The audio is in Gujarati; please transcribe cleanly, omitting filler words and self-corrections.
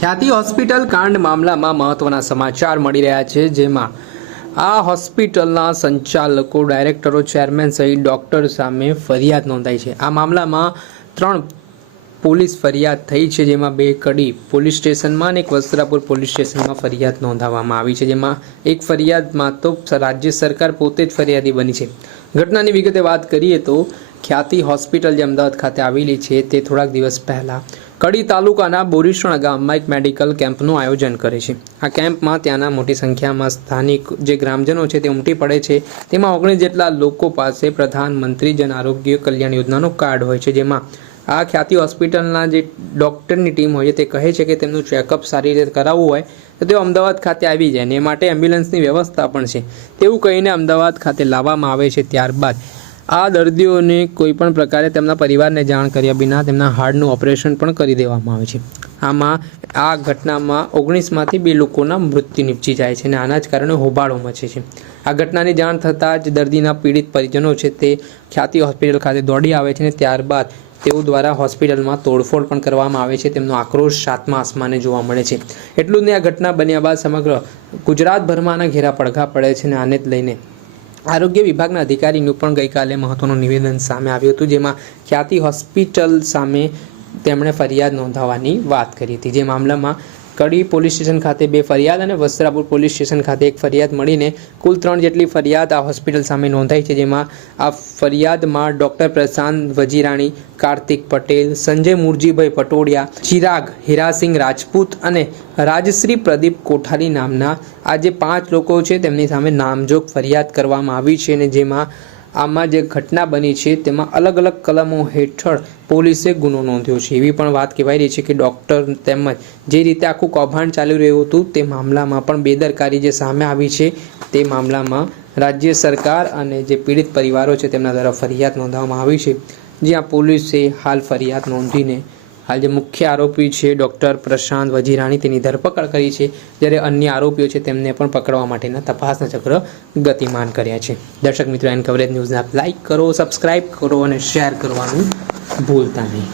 ખ્યાતિ હોસ્પિટલ કાંડ મામલામાં મહત્વના સમાચાર મળી રહ્યા છે, જેમાં આ હોસ્પિટલના સંચાલકો, ડાયરેક્ટરો, ચેરમેન સહિત ડોક્ટર સામે ફરિયાદ નોંધાઈ છે। આ મામલામાં 3 પોલીસ ફરિયાદ થઈ છે, જેમાં 2 કડી પોલીસ સ્ટેશનમાં અને 1 વસ્ત્રાપુર પોલીસ સ્ટેશનમાં ફરિયાદ નોંધાવવામાં આવી છે, જેમાં એક ફરિયાદમાં તો રાજ્ય સરકાર પોતે જ ફરિયાદી બની છે। ઘટનાની વિગતે વાત કરીએ તો ખ્યાતિ હોસ્પિટલ જે અમદાવાદ ખાતે આવેલી છે, તે થોડાક દિવસ પહેલાં કડી તાલુકાના બોરીસણ ગામમાં એક મેડિકલ કેમ્પનું આયોજન કરે છે। આ કેમ્પમાં ત્યાંના મોટી સંખ્યામાં સ્થાનિક જે ગ્રામજનો છે તે ઉમટી પડે છે। તેમાં 19 જેટલા લોકો પાસે પ્રધાનમંત્રી જન આરોગ્ય કલ્યાણ યોજનાનું કાર્ડ હોય છે, જેમાં આ ખ્યાતિ હોસ્પિટલના જે ડૉક્ટરની ટીમ હોય છે તે કહે છે કે તેમનું ચેકઅપ સારી રીતે કરાવવું હોય તો તેઓ અમદાવાદ ખાતે આવી જાય, ને એ માટે એમ્બ્યુલન્સની વ્યવસ્થા પણ છે તેવું કહીને અમદાવાદ ખાતે લાવવામાં આવે છે। ત્યારબાદ આ દર્દીઓને કોઈપણ પ્રકારે તેમના પરિવારને જાણ કર્યા વિના તેમના હાર્ટનું ઓપરેશન પણ કરી દેવામાં આવે છે। આમાં આ ઘટનામાં 19માંથી 2 લોકોના મૃત્યુ નિપજી જાય છે અને આના જ કારણે હોબાળો મચે છે। આ ઘટનાની જાણ થતાં જ દર્દીના પીડિત પરિજનો છે તે ખ્યાતિ હોસ્પિટલ ખાતે દોડી આવે છે અને ત્યારબાદ તેઓ દ્વારા હોસ્પિટલમાં તોડફોડ પણ કરવામાં આવે છે। તેમનો આક્રોશ 7મા આસમાને જોવા મળે છે। એટલું જ નહીં, આ ઘટના બન્યા બાદ સમગ્ર ગુજરાતભરમાં આના ઘેરા પડઘા પડે છે અને આને જ લઈને આરોગ્ય વિભાગના અધિકારીનું પણ ગઈકાલે મહત્વનું નિવેદન સામે આવ્યું હતું, જેમાં ખ્યાતિ હોસ્પિટલ સામે તેમણે ફરિયાદ નોંધાવવાની વાત કરી હતી। જે મામલામાં કડી પોલીસ સ્ટેશન ખાતે 2 ફરિયાદ અને વસ્ત્રાપુર પોલીસ સ્ટેશન ખાતે 1 ફરિયાદ મળીને કુલ 3 જેટલી ફરિયાદ આ હોસ્પિટલ સામે નોંધાઈ છે, જેમાં આ ફરિયાદમાં ડૉક્ટર પ્રશાંત વજીરાણી, કાર્તિક પટેલ, સંજય મુરજીભાઈ પટોડિયા, ચિરાગ હીરાસિંહ રાજપૂત અને રાજશ્રી પ્રદીપ કોઠારી નામના આ જે 5 લોકો છે તેમની સામે નામજોગ ફરિયાદ કરવામાં આવી છે। અને જેમાં આમાં જે ઘટના બની છે તેમાં અલગ અલગ કલમો હેઠળ પોલીસે ગુનો નોંધ્યો છે। એવી પણ વાત કહેવાય રહી છે કે ડૉક્ટર તેમજ જે રીતે આખું કૌભાંડ ચાલી રહ્યું હતું તે મામલામાં પણ બેદરકારી જે સામે આવી છે, તે મામલામાં રાજ્ય સરકાર અને જે પીડિત પરિવારો છે તેમના દ્વારા ફરિયાદ નોંધવામાં આવી છે, જ્યાં પોલીસે હાલ ફરિયાદ નોંધીને હાલ જે મુખ્ય આરોપી છે ડૉક્ટર પ્રશાંત વજીરાણી તેની ધરપકડ કરી છે, જ્યારે અન્ય આરોપીઓ છે તેમને પણ પકડવા માટેના તપાસના ચક્ર ગતિમાન કર્યા છે। દર્શક મિત્રો, એન કવરેજ ન્યૂઝને આપ લાઇક કરો, સબસ્ક્રાઇબ કરો અને શેર કરવાનું ભૂલતા નહીં।